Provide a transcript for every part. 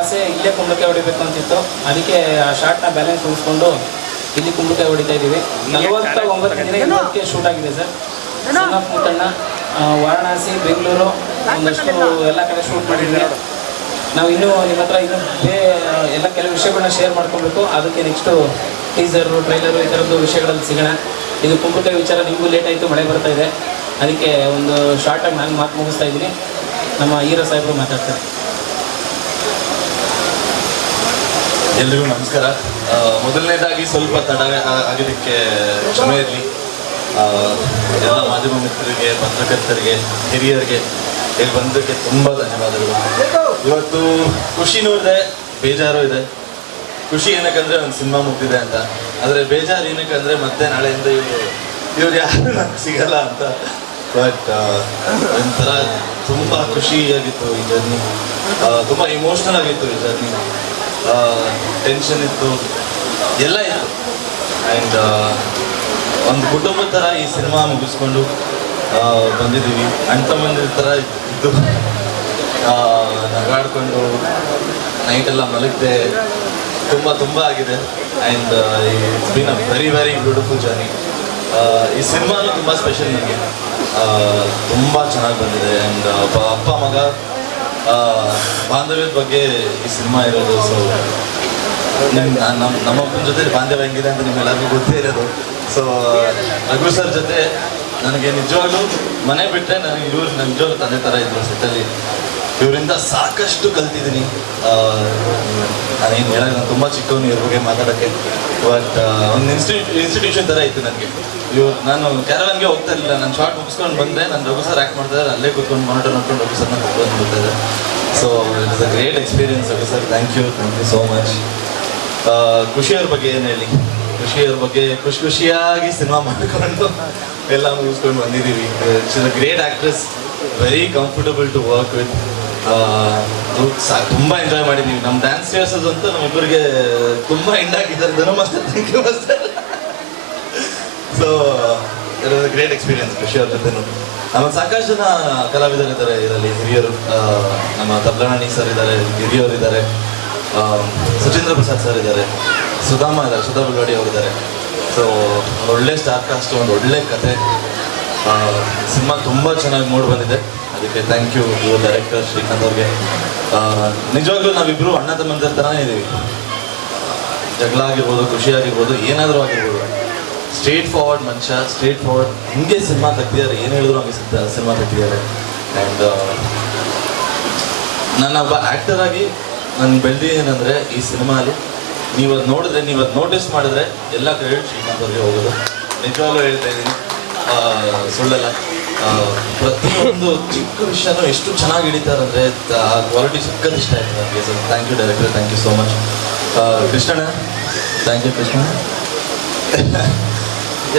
ಆಸೆ ಇಲ್ಲೇ ಕುಂಬಳಕಾಯಿ ಹೊಡಿಬೇಕು ಅಂತಿತ್ತು. ಅದಕ್ಕೆ ಆ ಶಾರ್ಟ್ನ ಬ್ಯಾಲೆನ್ಸ್ ಉಳಿಸ್ಕೊಂಡು ಇಲ್ಲಿ ಕುಂಬಳಕಾಯಿ ಹೊಡಿತಾ ಇದ್ದೀವಿ. ನಲವತ್ತ ಒಂಬತ್ತು ದಿನ ಇವತ್ತಿಗೆ ಶೂಟ್ ಆಗಿದೆ ಸರ್. ಮುತ್ತಣ್ಣ ವಾರಣಾಸಿ ಬೆಂಗಳೂರು ಒಂದಷ್ಟು ಎಲ್ಲ ಕಡೆ ಶೂಟ್ ಮಾಡಿದ್ವಿ ನಾವು ಇನ್ನೂ ನಿಮ್ಮ ಹತ್ರ ಇನ್ನೂ ಬೇ ಎಲ್ಲ ಕೆಲವು ವಿಷಯಗಳನ್ನ ಶೇರ್ ಮಾಡ್ಕೊಬೇಕು. ಅದಕ್ಕೆ ನೆಕ್ಸ್ಟು ಟೀಸರು ಟ್ರೈಲರು ಈ ಥರದ್ದು ವಿಷಯಗಳಲ್ಲಿ ಸಿಗೋಣ. ಇದು ಕುಂಬಳಕಾಯಿ ವಿಚಾರ ನಿಮಗೂ ಲೇಟ್ ಆಯಿತು ಮಳೆ ಬರ್ತಾ ಇದೆ. ಅದಕ್ಕೆ ಒಂದು ಶಾರ್ಟಾಗಿ ನಾನು ಮಾತು ಮುಗಿಸ್ತಾ ಇದ್ದೀನಿ. ನಮ್ಮ ಹೀರೋ ಸಾಹೇಬರು ಮಾತಾಡ್ತಾರೆ. ಎಲ್ರಿಗೂ ನಮಸ್ಕಾರ. ಮೊದಲನೇದಾಗಿ ಸ್ವಲ್ಪ ತಡ ಆಗಿದ್ದಕ್ಕೆ ಕ್ಷಮೆ ಇರಲಿ. ಎಲ್ಲ ಮಾಧ್ಯಮ ಮಿತ್ರರಿಗೆ, ಪತ್ರಕರ್ತರಿಗೆ, ಹಿರಿಯರಿಗೆ, ಇಲ್ಲಿ ಬಂದಕ್ಕೆ ತುಂಬ ಧನ್ಯವಾದಗಳು. ಇವತ್ತು ಖುಷಿನೂ ಇದೆ ಬೇಜಾರು ಇದೆ. ಖುಷಿ ಏನಕ್ಕಂದ್ರೆ ಒಂದು ಸಿನಿಮಾ ಮುಗ್ದಿದೆ ಅಂತ. ಆದರೆ ಬೇಜಾರು ಏನಕ್ಕಂದ್ರೆ ಮತ್ತೆ ನಾಳೆಯಿಂದ ಇವರು, ಇವ್ರು ಯಾರು ನನಗೆ ಸಿಗಲ್ಲ ಅಂತ. ಬಟ್ ಒಂಥರ ತುಂಬ ಖುಷಿಯಾಗಿತ್ತು ಈ ಜರ್ನಿ ತುಂಬ ಇಮೋಷ್ನಲ್ ಆಗಿತ್ತು ಈ ಜರ್ನಿ ಟೆನ್ಷನ್ ಇತ್ತು. ಎಲ್ಲ ಇತ್ತು. ಆ್ಯಂಡ್ ಒಂದು ಕುಟುಂಬದ ಥರ ಈ ಸಿನಿಮಾ ಮುಗಿಸ್ಕೊಂಡು ಬಂದಿದ್ದೀವಿ. ಅಣ್ಣ ಮಂದಿ ಥರ ಇದ್ದು ನಗಾಡ್ಕೊಂಡು ನೈಟೆಲ್ಲ ಮಲಗಿದೆ. ತುಂಬ ತುಂಬ ಆಗಿದೆ. And it's been a very very beautiful journey ಈ ಸಿನಿಮಾನು ತುಂಬ ಸ್ಪೆಷಲ್ ನನಗೆ ತುಂಬ ಚೆನ್ನಾಗಿ ಬಂದಿದೆ. ಆ್ಯಂಡ್ ಅಪ್ಪ ಮಗ ಬಾಂಧವ್ಯದ ಬಗ್ಗೆ ಈ ಸಿನಿಮಾ ಇರೋದು ಸೊ ನಿಮ್ ನಮ್ಮ ನಮ್ಮಪ್ಪನ ಜೊತೆ ಬಾಂಧವ್ಯ ಹೆಂಗಿದೆ ಅಂತ ನಿಮ್ಗೆಲ್ಲರಿಗೂ ಗೊತ್ತೇ ಇರೋದು. ಸೊ ರಘು ಸರ್ ಜೊತೆ ನನಗೆ ನಿಜವಾಗ್ಲೂ ಮನೆ ಬಿಟ್ಟರೆ ನನಗೆ ಇವ್ರು ನಿಜವಾಗ್ಲೂ ತಂದೆ ಥರ ಇದ್ರು ಸೆಟ್ಟಲ್ಲಿ. ಇವರಿಂದ ಸಾಕಷ್ಟು ಕಲ್ತಿದ್ದೀನಿ. ನಾನೇನು ಹೇಳೋದು ನಾನು ತುಂಬ ಚಿಕ್ಕವನು ಇವ್ರ ಬಗ್ಗೆ ಮಾತಾಡೋಕ್ಕೆ. ಬಟ್ ಒಂದು ಇನ್ಸ್ಟಿಟ್ಯೂಟ್ ಇನ್ಸ್ಟಿಟ್ಯೂಷನ್ ಥರ ಇತ್ತು ನನಗೆ. ನಾನು ಕ್ಯಾರವನ್ಗೆ ಹೋಗ್ತಾ ಇರಲಿಲ್ಲ ನಾನು ಶಾರ್ಟ್ ಮುಗಿಸ್ಕೊಂಡು ಬಂದೆ. ನಾನು ರಘು ಸರ್ ಆ್ಯಕ್ಟ್ ಮಾಡ್ತಾರೆ ಅಲ್ಲೇ ಕೂತ್ಕೊಂಡು ಮಾನಿಟರ್ ನೋಡ್ಕೊಂಡು ರಘು ಸರ್ನ ಕೂತ್ಕೊಂಡು ಬರ್ತಾರೆ so it is a great experience Raghu sir thank you thank you so much ಖುಷಿಯವ್ರ ಬಗ್ಗೆ ಏನು ಹೇಳಿ? ಖುಷಿಯವ್ರ ಬಗ್ಗೆ ಖುಷಿ ಖುಷಿಯಾಗಿ ಸಿನಿಮಾ ಮಾಡಿಕೊಂಡು ಎಲ್ಲ ಮುಗಿಸ್ಕೊಂಡು ಬಂದಿದ್ದೀವಿ. It's a great actress very comfortable to work with ತುಂಬ ಎಂಜಾಯ್ ಮಾಡಿದ್ದೀವಿ. ನಮ್ಮ ಡ್ಯಾನ್ಸ್ ರಿಹರ್ಸಲ್ಸ್ ಅಂತೂ ನಮ್ಮಿಬ್ಬರಿಗೆ ತುಂಬ ಎಂಡ್ ಆಗಿದ್ದಾರೆ Dhanu master thank you master. So it great experience Khushi ಅವ್ರ ಆಮೇಲೆ ಸಾಕಷ್ಟು ಜನ ಕಲಾವಿದರು ಇದ್ದಾರೆ ಇದರಲ್ಲಿ, ಹಿರಿಯರು ನಮ್ಮ ತಬ್ಲಣಿ ಸರ್ ಇದ್ದಾರೆ ಹಿರಿಯವರು ಇದ್ದಾರೆ ಸುಚೀಂದ್ರ ಪ್ರಸಾದ್ ಸರ್ ಇದ್ದಾರೆ, ಸುಧಾಮ ಇದ್ದಾರೆ, ಸುಧಾ ಬುಲ್ವಾಡಿ ಅವರಿದ್ದಾರೆ ಸೊ ಒಳ್ಳೆ ಸ್ಟಾರ್ ಕಾಸ್ಟ್ ಒಂದು ಒಳ್ಳೆ ಕತೆ. ಸಿನಿಮಾ ತುಂಬ ಚೆನ್ನಾಗಿ ಮೂಡ್ ಬಂದಿದೆ. ಅದಕ್ಕೆ ಥ್ಯಾಂಕ್ ಯು ಯುವ ಡೈರೆಕ್ಟರ್ ಶ್ರೀಕಾಂತ್ ಅವ್ರಿಗೆ. ನಿಜವಾಗ್ಲೂ ನಾವಿಬ್ಬರು ಅಣ್ಣ ತಮ್ಮಂದಿರ ಥರನೇ ಇದ್ದೀವಿ ಜಗಳ ಆಗಿರ್ಬೋದು, ಖುಷಿ ಆಗಿರ್ಬೋದು, ಏನಾದರೂ ಆಗಿರ್ಬೋದು. ಸ್ಟ್ರೇಟ್ ಫಾರ್ವರ್ಡ್ ಮನುಷ್ಯ ಸ್ಟ್ರೇಟ್ ಫಾರ್ವರ್ಡ್ ಹಿಂಗೆ ಸಿನಿಮಾ ತೆಗ್ದಿದ್ದಾರೆ. ಏನು ಹೇಳಿದ್ರು ಹಂಗೆ ಸಿನಿಮಾ ತೆಗ್ದಿದ್ದಾರೆ. ಆ್ಯಂಡ್ ನಾನು ಒಬ್ಬ ಆ್ಯಕ್ಟರ್ ಆಗಿ ನಾನು ಏನಂದರೆ ಈ ಸಿನಿಮಾಲಿ ನೀವು ಅದು ನೋಡಿದ್ರೆ, ನೀವು ಅದು ನೋಟಿಸ್ ಮಾಡಿದ್ರೆ ಎಲ್ಲ ಕ್ರೆಡಿಟ್ ಶ್ರೀಕಾಂತ್ ಹೋಗೋದು. ನಿಜವಾಗ್ಲೂ ಹೇಳ್ತಾ ಇದ್ದೀನಿ ಸುಳ್ಳಲ್ಲ. ಪ್ರತಿಯೊಂದು ಚಿಕ್ಕ ವಿಷಯನೂ ಎಷ್ಟು ಚೆನ್ನಾಗಿ ಹಿಡಿತಾರಂದರೆ ಆ ಕ್ವಾಲಿಟಿ ಚಿಕ್ಕದು ಇಷ್ಟ ಆಯಿತು ನನಗೆ. Sir thank you director thank you so much Krishnanna. Thank you Krishna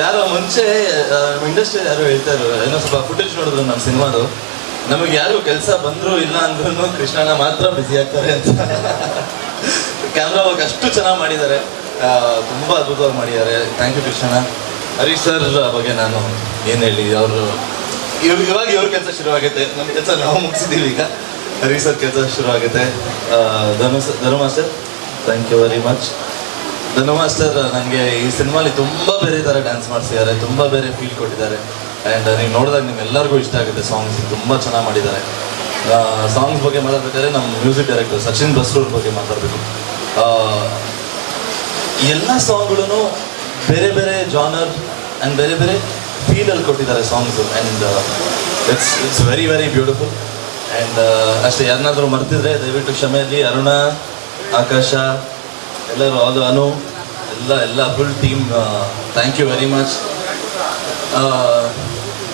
ಯಾರೋ ಮುಂಚೆ ಇಂಡಸ್ಟ್ರಿ ಯಾರೋ ಹೇಳ್ತಾರೆ, ಏನೋ ಸ್ವಲ್ಪ ಫುಟೇಜ್ ನೋಡಿದ್ರು ನಮ್ಮ ಸಿನಿಮಾದು. ನಮಗೆ ಯಾರು ಕೆಲಸ ಬಂದ್ರು ಇಲ್ಲ ಅಂದ್ರೂ ಕೃಷ್ಣಣ್ಣ ಮಾತ್ರ ಬ್ಯುಸಿ ಆಗ್ತಾರೆ ಅಂತ. ಕ್ಯಾಮ್ರಾ ಅವಾಗ ಅಷ್ಟು ಚೆನ್ನಾಗಿ ಮಾಡಿದ್ದಾರೆ. ತುಂಬ ಅದ್ಭುತವಾಗಿ ಮಾಡಿದ್ದಾರೆ. ಥ್ಯಾಂಕ್ ಯು ಕೃಷ್ಣಣ್ಣ ಹರೀಶ್ ಸರ್ ಬಗ್ಗೆ ನಾನು ಏನು ಹೇಳಿ, ಅವರು ಇವ್ರು ಇವಾಗ ಇವ್ರ ಕೆಲಸ ಶುರುವಾಗುತ್ತೆ ನಮ್ಮ ಕೆಲಸ ನಾವು ಮುಗಿಸಿದ್ದೀವಿ ಈಗ. ಹರೀಶ್ ಸರ್ ಕೆಲಸ ಶುರುವಾಗುತ್ತೆ Dharma sir Dhanu sir thank you very much Dhanu sir ನನಗೆ ಈ ಸಿನಿಮಾಲಿ ತುಂಬ ಬೇರೆ ಥರ ಡ್ಯಾನ್ಸ್ ಮಾಡಿಸಿದ್ದಾರೆ, ತುಂಬ ಬೇರೆ ಫೀಲ್ ಕೊಟ್ಟಿದ್ದಾರೆ. ಆ್ಯಂಡ್ ನೀವು ನೋಡಿದಾಗ ನಿಮ್ಮೆಲ್ಲರಿಗೂ ಇಷ್ಟ ಆಗುತ್ತೆ ಸಾಂಗ್ಸ್ ತುಂಬ ಚೆನ್ನಾಗಿ ಮಾಡಿದ್ದಾರೆ. ಸಾಂಗ್ಸ್ ಬಗ್ಗೆ ಮಾತಾಡ್ಬೇಕಾದ್ರೆ ನಮ್ಮ ಮ್ಯೂಸಿಕ್ ಡೈರೆಕ್ಟರ್ ಸಚಿನ್ ಬಸ್ರೂರ್ ಬಗ್ಗೆ ಮಾತಾಡಬೇಕು. ಎಲ್ಲ ಸಾಂಗ್ಗಳೂ ಬೇರೆ ಬೇರೆ ಜಾನರ್ ಆ್ಯಂಡ್ ಬೇರೆ ಬೇರೆ ಫೀಲಲ್ಲಿ ಕೊಟ್ಟಿದ್ದಾರೆ songs and it's it's very very beautiful and ಅಷ್ಟೇ ಯಾರನ್ನಾದರೂ ಮರ್ತಿದ್ರೆ ದಯವಿಟ್ಟು ಕ್ಷಮೆಯಲ್ಲಿ ಅರುಣ, ಆಕಾಶ ಎಲ್ಲರೂ ಅದು ಅನು ಎಲ್ಲ ಎಲ್ಲ full team thank you very much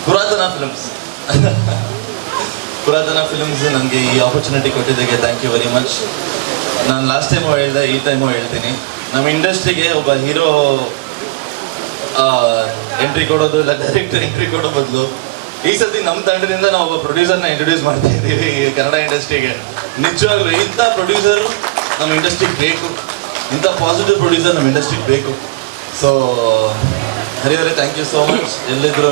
Puratana films Puratana films ನನಗೆ ಈ ಆಪರ್ಚುನಿಟಿ ಕೊಟ್ಟಿದ್ದಕ್ಕೆ ಥ್ಯಾಂಕ್ ಯು ವೆರಿ ಮಚ್ ನಾನು ಲಾಸ್ಟ್ ಟೈಮು ಹೇಳಿದೆ, ಈ ಟೈಮು ಹೇಳ್ತೀನಿ. ನಮ್ಮ ಇಂಡಸ್ಟ್ರಿಗೆ ಒಬ್ಬ ಹೀರೋ ಎಂಟ್ರಿ ಕೊಡೋದು ಇಲ್ಲ ಡೈರೆಕ್ಟರ್ ಎಂಟ್ರಿ ಕೊಡೋ ಬದಲು ಈ ಸತಿ ನಮ್ಮ ತಂಡದಿಂದ ನಾವು ಒಬ್ಬ ಪ್ರೊಡ್ಯೂಸರ್ನ ಇಂಟ್ರೊಡ್ಯೂಸ್ ಮಾಡ್ತಾ ಇದ್ದೀವಿ ಕನ್ನಡ ಇಂಡಸ್ಟ್ರಿಗೆ ನಿಜವಾಗ್ಲೂ ಇಂಥ ಪ್ರೊಡ್ಯೂಸರು ನಮ್ಮ ಇಂಡಸ್ಟ್ರಿಗೆ ಬೇಕು. ಇಂಥ ಪಾಸಿಟಿವ್ ಪ್ರೊಡ್ಯೂಸರ್ ನಮ್ಮ ಇಂಡಸ್ಟ್ರಿಗೆ ಬೇಕು. So Harihari thank you so much ಎಲ್ಲಿದ್ರು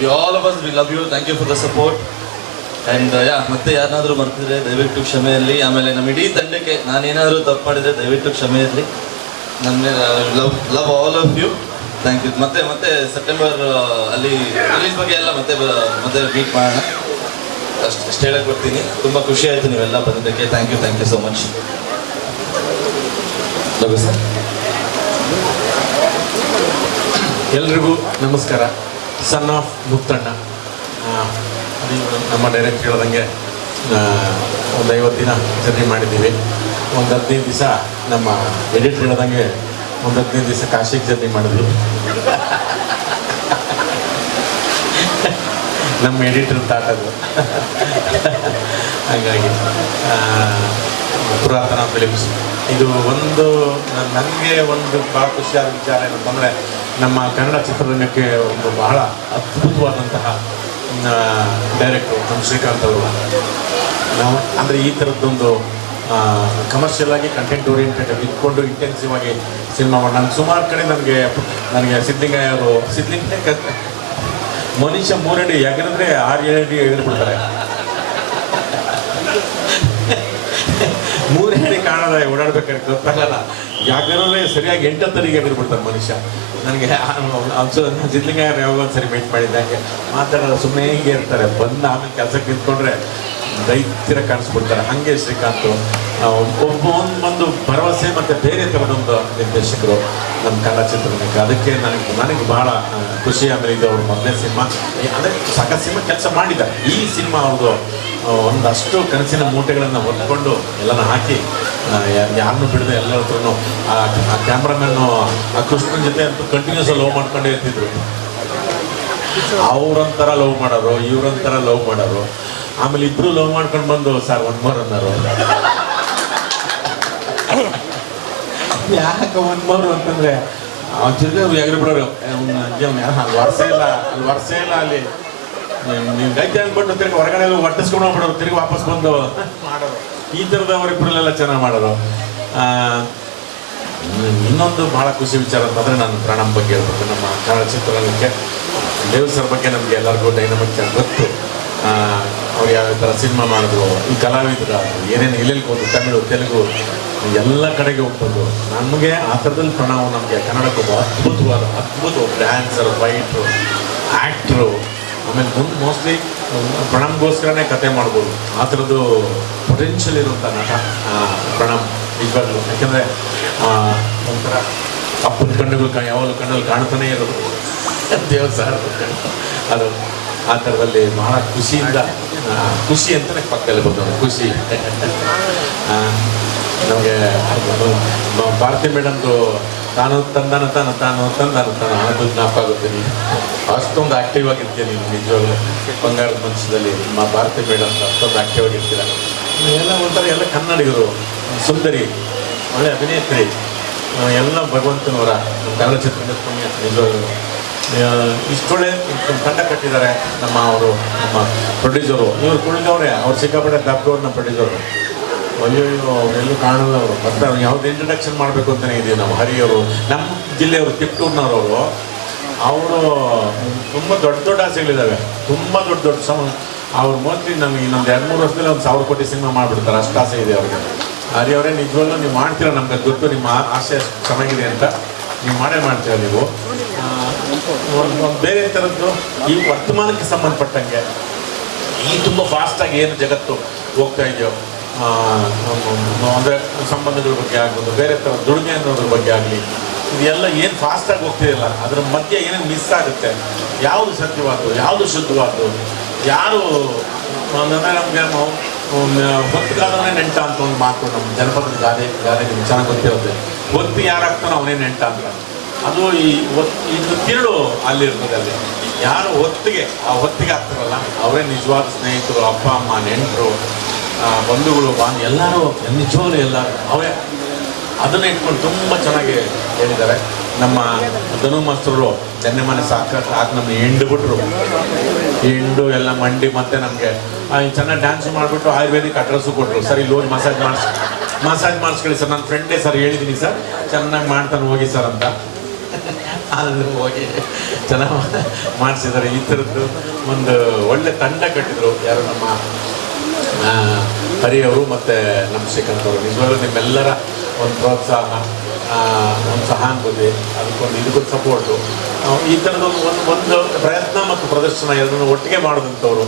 we all of us we love you thank you for the support and yeah ಮತ್ತೆ ಯಾರನ್ನಾದರೂ ಮರ್ತಿದ್ರೆ ದಯವಿಟ್ಟು ಕ್ಷಮೆ ಇರಲಿ ಆಮೇಲೆ ನಮ್ಮ ಇಡೀ ತಂಡಕ್ಕೆ ನಾನೇನಾದರೂ ತಪ್ಪು ಮಾಡಿದರೆ ದಯವಿಟ್ಟು ಕ್ಷಮೆ ಇರಲಿ ನನ್ನ love love all of you thank you ಮತ್ತೆ ಮತ್ತೆ ಸೆಪ್ಟೆಂಬರ್ ಅಲ್ಲಿ ರಿಲೀಸ್ ಬಗ್ಗೆ ಎಲ್ಲ ಮತ್ತೆ ಮತ್ತೆ ಮೀಟ್ ಮಾಡೋಣ. ಅಷ್ಟು ಅಷ್ಟು ಹೇಳಕ್ಕೆ ಬರ್ತೀನಿ. ತುಂಬ ಖುಷಿ ಆಯಿತು ನೀವೆಲ್ಲ ಬಂದಿದ್ದಕ್ಕೆ. Thank you thank you so much sir ಎಲ್ರಿಗೂ ನಮಸ್ಕಾರ. ಸನ್ ಆಫ್ ಮುತ್ತಣ್ಣ ನಮ್ಮ ಡೈರೆಕ್ಟ್ ಹೇಳ್ದಂಗೆ ಒಂದು ಐವತ್ತು ದಿನ ಜರ್ನಿ ಮಾಡಿದ್ದೀವಿ. ಒಂದು ಹದಿನೈದು ದಿವಸ ನಮ್ಮ ಎಡಿಟ್ ಹೇಳ್ದಂಗೆ ಒಂದು ಹದಿನೈದು ದಿವಸ ಕಾಶಿಗೆ ಜರ್ನಿ ಮಾಡಿದ್ವಿ. ನಮ್ಮ ಎಡಿಟರ್ ತಾಟದು ಹಾಗಾಗಿ ಪುರಾತನ ಫಿಲಿಮ್ಸ್ ಇದು ಒಂದು ನನಗೆ ಒಂದು ಭಾಳ ಖುಷಿಯಾದ ವಿಚಾರ ಏನಂತಂದರೆ ನಮ್ಮ ಕನ್ನಡ ಚಿತ್ರರಂಗಕ್ಕೆ ಒಂದು ಬಹಳ ಅದ್ಭುತವಾದಂತಹ ಡೈರೆಕ್ಟರ್ ನಮ್ಮ ಶ್ರೀಕಾಂತ್ ಅವರು. ನಾವು ಅಂದರೆ ಈ ಥರದ್ದೊಂದು ಕಮರ್ಷಿಯಲ್ ಆಗಿ ಕಂಟೆಂಟ್ ಓರಿಯೆಂಟೆಡ್ ಇಟ್ಕೊಂಡು ಇಂಟೆನ್ಸಿವ್ ಆಗಿ ಸಿನಿಮಾ ಮಾಡಿ ನಾನು ಸುಮಾರು ಕಡೆ ನನಗೆ ನನಗೆ ಸಿದ್ಲಿಂಗಯ್ಯ ಅವರು ಸಿದ್ಲಿಂಗಯ್ಯ ಮನುಷ್ಯ ಮೂರಡಿ ಎಗರಿದ್ರೆ ಆರು ಏಳು ಅಡಿ ಎಗರಿ ಓಡಾಡ್ಬೇಕಾದ್ರೆ ಗೊತ್ತಾಗಲ್ಲ. ಯಾಕಂದ್ರೆ ಸರಿಯಾಗಿ ಎಂಟತ್ತರಿಗೆ ಎಗರಿ ಬಿಡ್ತಾರೆ ಮನುಷ್ಯ. ನನಗೆ ಸಿದ್ಲಿಂಗ ಯಾವಾಗ ಒಂದ್ಸರಿ ಮೀಟ್ ಮಾಡಿದ್ದೆ ಹಂಗೆ ಮಾತಾಡೋದು ಸುಮ್ಮನೆ ಹಿಂಗೆ ಇರ್ತಾರೆ. ಬಂದು ಆಮೇಲೆ ಕೆಲಸಕ್ಕೆ ನಿಂತ್ಕೊಂಡ್ರೆ ದೈತ್ಯರ ಕಾಣಿಸ್ಬಿಡ್ತಾರೆ. ಹಾಗೆ ಶ್ರೀಕಾಂತ್ ಒಬ್ಬ ಒಂದು ಒಂದು ಭರವಸೆ ಮತ್ತು ಬೇರೆ ಥರದೊಂದು ನಿರ್ದೇಶಕರು ನಮ್ಮ ಕನ್ನಡ ಚಿತ್ರರಂಗಕ್ಕೆ. ಅದಕ್ಕೆ ನನಗೆ ನನಗೆ ಬಹಳ ಖುಷಿ. ಆಮೇಲೆ ಇದು ಅವ್ರ ಮೊದಲನೇ ಸಿನಿಮಾ ಅಂದರೆ ಸಾಕಷ್ಟು ಸಿನಿಮಾ ಕೆಲಸ ಮಾಡಿದ್ದಾರೆ. ಈ ಸಿನಿಮಾ ಅವ್ರದ್ದು ಒಂದಷ್ಟು ಕನಸಿನ ಮೂಟೆಗಳನ್ನು ಹೊತ್ಕೊಂಡು ಎಲ್ಲನ ಹಾಕಿ ಯಾರನ್ನೂ ಬಿಡದೆ ಎಲ್ಲ ಹತ್ರನು ಆ ಕ್ಯಾಮ್ರಾಮನ್ನು ಆ ಕೃಷ್ಣನ ಜೊತೆ ಅಂತೂ ಕಂಟಿನ್ಯೂಸ್ ಲವ್ ಮಾಡ್ಕೊಂಡೇ ಇರ್ತಿದ್ರು. ಅವ್ರೊಂಥರ ಲವ್ ಮಾಡೋರು ಇವ್ರೊಂಥರ ಲವ್ ಮಾಡೋರು. ಆಮೇಲೆ ಇಬ್ರು ಲವ್ ಮಾಡ್ಕೊಂಡು ಬಂದು, ಸರ್ ಒನ್ ಮೋರ್ ಅನ್ನೋರು ಯಾಕೆ ಒನ್ ಮೋರ್ ಅಂತಂದ್ರೆ, ಅವ್ನ ಜೊತೆ ಎಗರಿ ಬಿಡೋರು? ಅಲ್ಲಿ ವರ್ಷ ಇಲ್ಲ, ಅಲ್ಲಿ ವರ್ಷ ಇಲ್ಲ ಅಲ್ಲಿ. ನೀವು ಗೈತೆ ಅಂದ್ಬಿಟ್ಟು ತಿರ್ಗಿ ಹೊರಗಡೆ ಹೊಟ್ಟಿಸ್ಕೊಂಡು ಹೋಗ್ಬಿಡೋರು, ತಿರ್ಗಿ ವಾಪಸ್ ಬಂದು. ಮಾಡೋರು. ಈ ಥರದವರಿಬ್ಬರಲ್ಲೆಲ್ಲ ಚೆನ್ನಾಗಿ ಮಾಡೋರು ಇನ್ನೊಂದು ಬಹಳ ಖುಷಿ ವಿಚಾರ ಅಂತಂದ್ರೆ ನಾನು ಪ್ರಣಮ್ ಬಗ್ಗೆ ಹೇಳ್ಬೇಕು. ನಮ್ಮ ಕನ್ನಡ ಚಿತ್ರರಂಗಕ್ಕೆ ದೇವ್ ಸರ್ ಬಗ್ಗೆ ನಮಗೆ ಎಲ್ಲರಿಗೂ ಡೈನಮಿಕ್ ಗೊತ್ತು. ಅವ್ರು ಯಾವ ಥರ ಸಿನಿಮಾ ಮಾಡಿದ್ರು, ಈ ಕಲಾವಿದರು, ಏನೇನು ಎಲ್ಲೆಲ್ಲಿ ಹೋದ್ರು ತಮಿಳು, ತೆಲುಗು, ಎಲ್ಲ ಕಡೆಗೆ ಹೋಗ್ಬೋದು ನಮಗೆ ಆ ಥರದಲ್ಲಿ ಪ್ರಣಾಮ ನಮಗೆ ಕನ್ನಡಕ್ಕೊಬ್ಬ ಅದ್ಭುತವಾದ ಅದ್ಭುತ ಡ್ಯಾನ್ಸರ್ ಫೈಟ್ರು ಆ್ಯಕ್ಟ್ರು ಆಮೇಲೆ ಮುಂದೆ ಮೋಸ್ಟ್ಲಿ ಪ್ರಣಮ್ಗೋಸ್ಕರನೇ ಕತೆ ಮಾಡ್ಬೋದು. ಆ ಥರದ್ದು ಪೊಟೆನ್ಷಿಯಲ್ ಇರುವಂಥ ನಟ ಪ್ರಣಮ್ ನಿಜವಾಗ್ಲು ಯಾಕೆಂದರೆ ಒಂಥರ ಅಪ್ಪನ ಕಣ್ಣುಗಳು ಯಾವಾಗಲೂ ಕಣ್ಣಲ್ಲಿ ಕಾಣ್ತಾನೆ ಇರೋದು. ದೇವ್ರ ಸರ್ ಅದು ಆ ಥರದಲ್ಲಿ ಬಹಳ ಖುಷಿಯಿಂದ ಖುಷಿ ಅಂತಲೇ ಪಕ್ಕದಲ್ಲಿ ಬಂದವರು ಖುಷಿ. ನಮಗೆ ಭಾರತಿ ಮೇಡಮ್ದು ತಾನು ತಂದನ ತಾನು ತಾನು ತಂದನ ತಾನು ಅನ್ನೋದು ಜ್ಞಾಪಕ ಆಗುತ್ತೆ ನೀನು ಅಷ್ಟೊಂದು ಆಕ್ಟಿವ್ ಆಗಿರ್ತೀಯ ನೀನು ನಿಜವಾಗ್ಲೂ. ಬಂಗಾರದ ಮನಸ್ಸಲ್ಲಿ ನಮ್ಮ ಭಾರತಿ ಮೇಡಮ್ ಅಷ್ಟೊಂದು ಆಕ್ಟಿವ್ ಆಗಿರ್ತೀರ? ಎಲ್ಲ ಒಂಥರ ಎಲ್ಲ ಕನ್ನಡಿಗರು, ಸುಂದರಿ, ಒಳ್ಳೆ ಅಭಿನೇತ್ರಿ ಎಲ್ಲ ಭಗವಂತನವರ ಕನ್ನಡ ಚಿತ್ರದ ಪುಣ್ಯ ನಿಜವಾಗ್ಲೂ. ಇಷ್ಟೊಳ್ಳೆ ತಂಡ ಕಟ್ಟಿದ್ದಾರೆ ನಮ್ಮ ಅವರು, ನಮ್ಮ ಪ್ರೊಡ್ಯೂಸರು ಇವರು ಕುಳಿದವರೇ, ಅವ್ರು ಸಿಕ್ಕಾಪಟ್ಟೆ ದಬ್ಬವ್ರು ನಮ್ಮ ಪ್ರೊಡ್ಯೂಸರು ಅಯ್ಯೋ ಅವರೆಲ್ಲೂ ಕಾಣಲ್ಲ ಅವರು. ಮತ್ತೆ ಅವ್ರು ಯಾವ್ದು ಇಂಟ್ರಡಕ್ಷನ್ ಮಾಡಬೇಕು ಅಂತಲೇ ಇದೆಯಾ ನಮ್ಮ ಹರಿಯವರು. ನಮ್ಮ ಜಿಲ್ಲೆಯವರು ತಿಪ್ಟೂರ್ನವರು ಅವರು ತುಂಬ ದೊಡ್ಡ ದೊಡ್ಡ ಆಸೆಗಳಿದ್ದಾವೆ. ತುಂಬ ದೊಡ್ಡ ದೊಡ್ಡ ಸಮ, ಅವ್ರು ಮೋಸ್ಟ್ಲಿ ನಮ್ಗೆ ಇನ್ನೊಂದು ಎರಡು ಮೂರು ವರ್ಷದಲ್ಲಿ ಒಂದು ಸಾವಿರ ಕೋಟಿ ಸಿನಿಮಾ ಮಾಡಿಬಿಡ್ತಾರೆ, ಅಷ್ಟು ಆಸೆ ಇದೆ ಅವ್ರಿಗೆ. ಹರಿಯವರೇ ನಿಜವಾಗ್ಲೂ ನೀವು ಮಾಡ್ತೀರಾ ನಮ್ಗೆ ಗೊತ್ತು, ನಿಮ್ಮ ಆಸೆ ಚೆನ್ನಾಗಿದೆ ಅಂತ. ನೀವು ಮಾಡೇ ಮಾಡ್ತೀರ ನೀವು. ಬೇರೆ ಥರದ್ದು, ಈ ವರ್ತಮಾನಕ್ಕೆ ಸಂಬಂಧಪಟ್ಟಂಗೆ, ಈ ತುಂಬ ಫಾಸ್ಟಾಗಿ ಏನು ಜಗತ್ತು ಹೋಗ್ತಾ ಇದೆಯೋ ಅಂದರೆ ಸಂಬಂಧಗಳ ಬಗ್ಗೆ ಆಗ್ಬೋದು, ಬೇರೆ ಥರ ದುಡಿಮೆ ಅನ್ನೋದ್ರ ಬಗ್ಗೆ ಆಗಲಿ, ಇದೆಲ್ಲ ಏನು ಫಾಸ್ಟಾಗಿ ಹೋಗ್ತಿದೆಯಲ್ಲ ಅದ್ರ ಮಧ್ಯೆ ಏನೇನು ಮಿಸ್ ಆಗುತ್ತೆ, ಯಾವುದು ಸತ್ಯವಾದ್ದು, ಯಾವುದು ಶುದ್ಧವಾದ್ದು, ಯಾರು ನಮಗೆ ಹೊತ್ತುಗಾದವನೇ ನೆಂಟ ಅಂತ ಒಂದು ಮಾತು ನಮ್ಮ ಜನಪದ ಗಾದೆ ಗಾದೆ ನಿಮ್ಗೆ ಚೆನ್ನಾಗಿ ಗೊತ್ತಿರುತ್ತೆ. ಹೊತ್ತು ಯಾರಾಗ್ತಾನೋ ಅವನೇ ನೆಂಟ ಅಂತ. ಅದು ಈ ಒತ್ತು ಇದು ತಿರುಳು ಅಲ್ಲಿರ್ತದೆ ಅಲ್ಲಿ. ಯಾರು ಹೊತ್ತಿಗೆ, ಆ ಹೊತ್ತಿಗೆ ಆಗ್ತಾರಲ್ಲ, ಅವರೇ ನಿಜವಾದ ಸ್ನೇಹಿತರು, ಅಪ್ಪ, ಅಮ್ಮ, ನೆಂಟರು ಬಂಧುಗಳು ಬಾಂಧ ಎಲ್ಲರೂ, ನಿಜವಾಗ್ಲೂ ಎಲ್ಲ ಅವೇ ಅದನ್ನ ಇಟ್ಕೊಂಡು ತುಂಬ ಚೆನ್ನಾಗಿ ಹೇಳಿದ್ದಾರೆ. ನಮ್ಮ ಧನು ಮಾಸ್ತರು ನೆನ್ನೆ ಮನೆ ಸಾಕ ಸಾಕು ನಮ್ಗೆ ಹಿಂಡು ಬಿಟ್ರು. ಹಿಂಡು ಎಲ್ಲ ಮಂಡಿ ಮತ್ತೆ ನಮಗೆ ಚೆನ್ನಾಗಿ ಡ್ಯಾನ್ಸ್ ಮಾಡಿಬಿಟ್ಟು ಆಯುರ್ವೇದಿಕ್ ಅಡ್ರೆಸ್ಸು ಕೊಟ್ಟರು ಸರ್, ಇಲ್ಲಿ ಹೋಗಿ ಮಸಾಜ್ ಮಾಡಿಸ್ ಮಸಾಜ್ ಮಾಡಿಸ್ಕೊಳ್ಳಿ ಸರ್. ನನ್ನ ಫ್ರೆಂಡೇ ಸರ್ ಹೇಳಿದ್ದೀನಿ ಸರ್. ಚೆನ್ನಾಗಿ ಮಾಡ್ತಾನೆ ಹೋಗಿ ಸರ್ ಅಂತ. ಅಲ್ಲಿ ಹೋಗಿ ಚೆನ್ನಾಗಿ ಮಾಡಿಸಿದ್ದಾರೆ. ಈ ಥರದ್ದು ಒಂದು ಒಳ್ಳೆ ತಂಡ ಕಟ್ಟಿದ್ರು ಯಾರು ನಮ್ಮ ಆ, ಹರಿ ಅವರು ಮತ್ತು ನಮ್ಮ ಶ್ರೀಕಾಂತ್ ಅವರು. ನಿಜವಾಗ್ಲೂ ನಿಮ್ಮೆಲ್ಲರ ಒಂದು ಪ್ರೋತ್ಸಾಹ ಒಂದು ಸಹಾನುಭೂತಿ ಅದಕ್ಕೊಂದು ಇದಕ್ಕೊಂದು ಸಪೋರ್ಟು ಈ ಥರದ ಒಂದು ಒಂದು ಪ್ರಯತ್ನ ಮತ್ತು ಪ್ರದರ್ಶನ ಎರಡನ್ನೂ ಒಟ್ಟಿಗೆ ಮಾಡಿದಂಥವ್ರು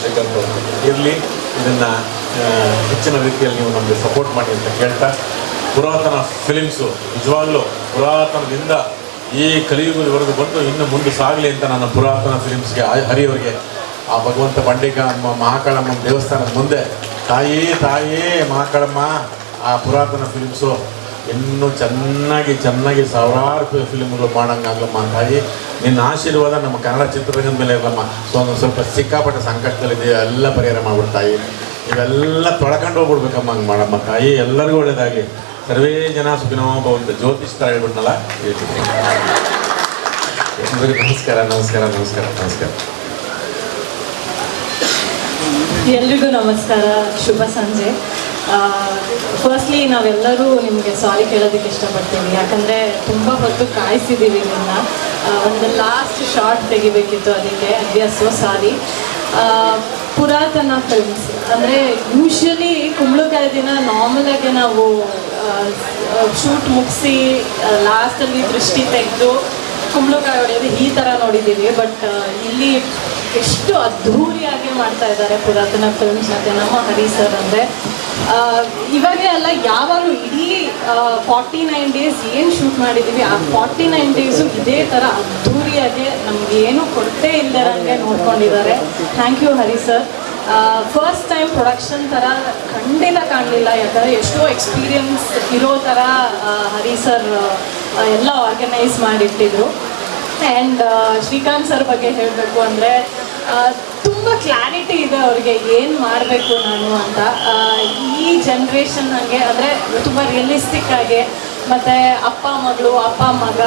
ಶ್ರೀಕಾಂತ್ ಅವರು. ಇರಲಿ ಇದನ್ನು ಹೆಚ್ಚಿನ ರೀತಿಯಲ್ಲಿ ನೀವು ನಮಗೆ ಸಪೋರ್ಟ್ ಮಾಡಿ ಅಂತ ಕೇಳ್ತಾ ಪುರಾತನ ಫಿಲಿಮ್ಸು ನಿಜವಾಗ್ಲೂ ಪುರಾತನದಿಂದ ಈ ಕಲಿಯುಗದವರೆಗೂ ಬಂದು ಇನ್ನು ಮುಂದೆ ಸಾಗಲಿ ಅಂತ ನನ್ನ ಪುರಾತನ ಫಿಲಿಮ್ಸ್ಗೆ ಹರಿಯವರಿಗೆ ಆ ಭಗವಂತ ಬಂಡಿಗ ಮಹಾಕಾಳಮ್ಮ ದೇವಸ್ಥಾನದ ಮುಂದೆ, ತಾಯಿ ತಾಯಿ, ಮಹಾಕಾಳಮ್ಮ, ಆ ಪುರಾತನ ಫಿಲ್ಮ್ಸು ಇನ್ನೂ ಚೆನ್ನಾಗಿ ಚೆನ್ನಾಗಿ ಸಾವಿರಾರು ಫಿಲ್ಮ್ಗಳು ಮಾಡಂಗಾಗ್ಲಮ್ಮ ತಾಯಿ. ನಿನ್ನ ಆಶೀರ್ವಾದ ನಮ್ಮ ಕನ್ನಡ ಚಿತ್ರರಂಗದ ಮೇಲೆ ಇರಲಮ್ಮ. ಸೊ, ಒಂದು ಸ್ವಲ್ಪ ಸಿಕ್ಕಾಪಟ್ಟೆ ಸಂಕಟದಲ್ಲಿದೆ, ಎಲ್ಲ ಪರಿಹಾರ ಮಾಡ್ಬಿಡ್ತಾಯಿ ಇವೆಲ್ಲ ತೊಳ್ಕೊಂಡು ಹೋಗ್ಬಿಡ್ಬೇಕಮ್ಮ ಹಂಗೆ ಮಾಡಮ್ಮ ತಾಯಿ. ಎಲ್ಲರಿಗೂ ಒಳ್ಳೆಯದಾಗಿ ಸರ್ವೇ ಜನ ಸುಖಿನೋ ಭವಂತ. ಜ್ಯೋತಿಷ್ ಥರ ಹೇಳ್ಬಿಟ್ನಲ್ಲ? ನಮಸ್ಕಾರ ನಮಸ್ಕಾರ ನಮಸ್ಕಾರ ನಮಸ್ಕಾರ. ಎಲ್ರಿಗೂ ನಮಸ್ಕಾರ, ಶುಭ ಸಂಜೆ. ಫಸ್ಟ್ಲಿ ನಾವೆಲ್ಲರೂ ನಿಮಗೆ ಸಾರಿ ಕೇಳೋದಕ್ಕೆ ಇಷ್ಟಪಡ್ತೀವಿ. ಯಾಕಂದರೆ ತುಂಬ ಹೊತ್ತು ಕಾಯಿಸಿದ್ದೀವಿ ನಿನ್ನ ಒಂದು ಲಾಸ್ಟ್ ಶಾರ್ಟ್ ತೆಗಿಬೇಕಿತ್ತು ಅದಕ್ಕೆ. ವಿ ಆರ್ ಸೋ ಸಾರಿ ಪುರಾತನ ಫಿಲ್ಮ್ಸ್ ಅಂದರೆ ಯೂಶ್ವಲಿ ಕುಂಬಳಕಾಯಿ ದಿನ ನಾರ್ಮಲಾಗಿ ನಾವು ಶೂಟ್ ಮುಗಿಸಿ ಲಾಸ್ಟಲ್ಲಿ ದೃಷ್ಟಿ ತೆಗೆದು ಕುಂಬಳಕಾಯಿ ಹೊಡೆಯೋದು ಈ ಥರ ನೋಡಿದ್ದೀವಿ. ಬಟ್ ಇಲ್ಲಿ ಎಷ್ಟು ಅದ್ಧೂರಿಯಾಗಿ ಮಾಡ್ತಾ ಇದ್ದಾರೆ ಪುರಾತನ ಫಿಲ್ಮ್ಸ್ ಮತ್ತು ನಮ್ಮ ಹರಿ ಸರ್ ಅಂದರೆ. ಇವಾಗೇ ಅಲ್ಲ, ಯಾವಾಗಲೂ ಇಡೀ ಫಾರ್ಟಿ ನೈನ್ ಡೇಸ್ ಏನು ಶೂಟ್ ಮಾಡಿದ್ದೀವಿ ಆ ಫಾರ್ಟಿ ನೈನ್ ಡೇಸ್ ಇದೇ ಥರ ಅದ್ಧೂರಿಯಾಗಿ ನಮ್ಗೆ ಏನು ಕೊರತೆ ಇಲ್ಲದಂಗೆ ನೋಡ್ಕೊಂಡಿದ್ದಾರೆ. Thank you Hari sir first time production ಥರ ಖಂಡಿತ ಕಾಣಲಿಲ್ಲ, ಯಾಕಂದರೆ ಎಷ್ಟೋ ಎಕ್ಸ್ಪೀರಿಯನ್ಸ್ ಇರೋ ಥರ ಹರಿ ಸರ್ ಎಲ್ಲ ಆರ್ಗನೈಸ್ ಮಾಡಿಟ್ಟಿದ್ರು. ಆ್ಯಂಡ್ ಶ್ರೀಕಾಂತ್ ಸರ್ ಬಗ್ಗೆ ಹೇಳಬೇಕು ಅಂದರೆ ತುಂಬ ಕ್ಲಾರಿಟಿ ಇದೆ ಅವ್ರಿಗೆ ಏನು ಮಾಡಬೇಕು ನಾನು ಅಂತ. ಈ ಜನ್ರೇಷನ್ ಹಂಗೆ ಅಂದರೆ ತುಂಬ ರಿಯಲಿಸ್ಟಿಕ್ ಆಗಿ ಮತ್ತು ಅಪ್ಪ ಮಗಳು, ಅಪ್ಪ ಮಗ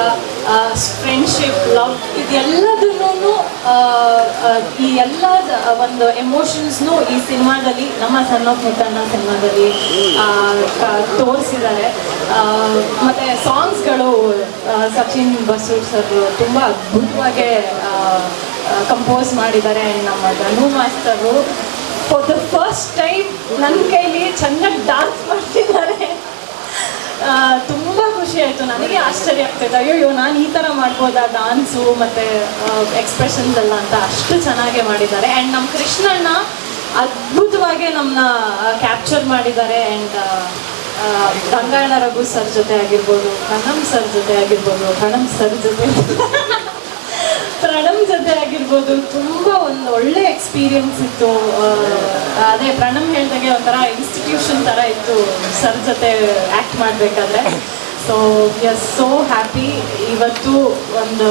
ಫ್ರೆಂಡ್ಶಿಪ್ ಲವ್ ಇದೆಲ್ಲದನ್ನೂ ಈ ಎಲ್ಲ ಒಂದು ಎಮೋಷನ್ಸ್ನು ಈ ಸಿನಿಮಾದಲ್ಲಿ ನಮ್ಮ ಸಣ್ಣ ಮುತ್ತಣ್ಣ ಸಿನಿಮಾದಲ್ಲಿ ತೋರಿಸಿದ್ದಾರೆ. ಮತ್ತು ಸಾಂಗ್ಸ್ಗಳು ಸಚಿನ್, ಬಸೂರ್ ಸರ್ ತುಂಬ ಅದ್ಭುತವಾಗಿ ಕಂಪೋಸ್ ಮಾಡಿದ್ದಾರೆ ನಮ್ಮ Dhanu ಮಾಸ್ತರು. For the first time ನನ್ನ ಕೈಲಿ ಚೆನ್ನಾಗಿ ಡಾನ್ಸ್ ಮಾಡ್ತಿದ್ದಾರೆ. ತುಂಬ ಖುಷಿ ಆಯಿತು. ನನಗೆ ಆಶ್ಚರ್ಯ ಆಗ್ತಿದೆ. ಅಯ್ಯೋ ನಾನು ಈ ಥರ ಮಾಡ್ಬೋದಾ ಡಾನ್ಸು ಮತ್ತು ಎಕ್ಸ್ಪ್ರೆಷನ್ಸ್ ಎಲ್ಲ ಅಂತ ಅಷ್ಟು ಚೆನ್ನಾಗೇ ಮಾಡಿದ್ದಾರೆ. ಆ್ಯಂಡ್ ನಮ್ಮ ಕೃಷ್ಣಣ್ಣ ಅದ್ಭುತವಾಗಿ ನಮ್ಮನ್ನ ಕ್ಯಾಪ್ಚರ್ ಮಾಡಿದ್ದಾರೆ. ಆ್ಯಂಡ್ ರಂಗಾಯಣ ರಘು ಸರ್ ಜೊತೆ ಆಗಿರ್ಬೋದು ಪ್ರಣಮ್ ಸರ್ ಜೊತೆ ಆಗಿರ್ಬೋದು ಪ್ರಣಮ್ ಸರ್ ಜೊತೆ ಪ್ರಣಮ್ ಜೊತೆ ಆಗಿರ್ಬೋದು ತುಂಬ ಒಂದು ಒಳ್ಳೆ ಎಕ್ಸ್ಪೀರಿಯನ್ಸ್ ಇತ್ತು. ಅದೇ ಪ್ರಣಮ್ ಹೇಳ್ದಂಗೆ ಒಂಥರ ಇನ್ಸ್ಟಿಟ್ಯೂಷನ್ ಥರ ಇತ್ತು ಸರ್ ಜೊತೆ ಆ್ಯಕ್ಟ್ ಮಾಡಬೇಕಾದ್ರೆ. So we are so happy ಇವತ್ತು ಒಂದು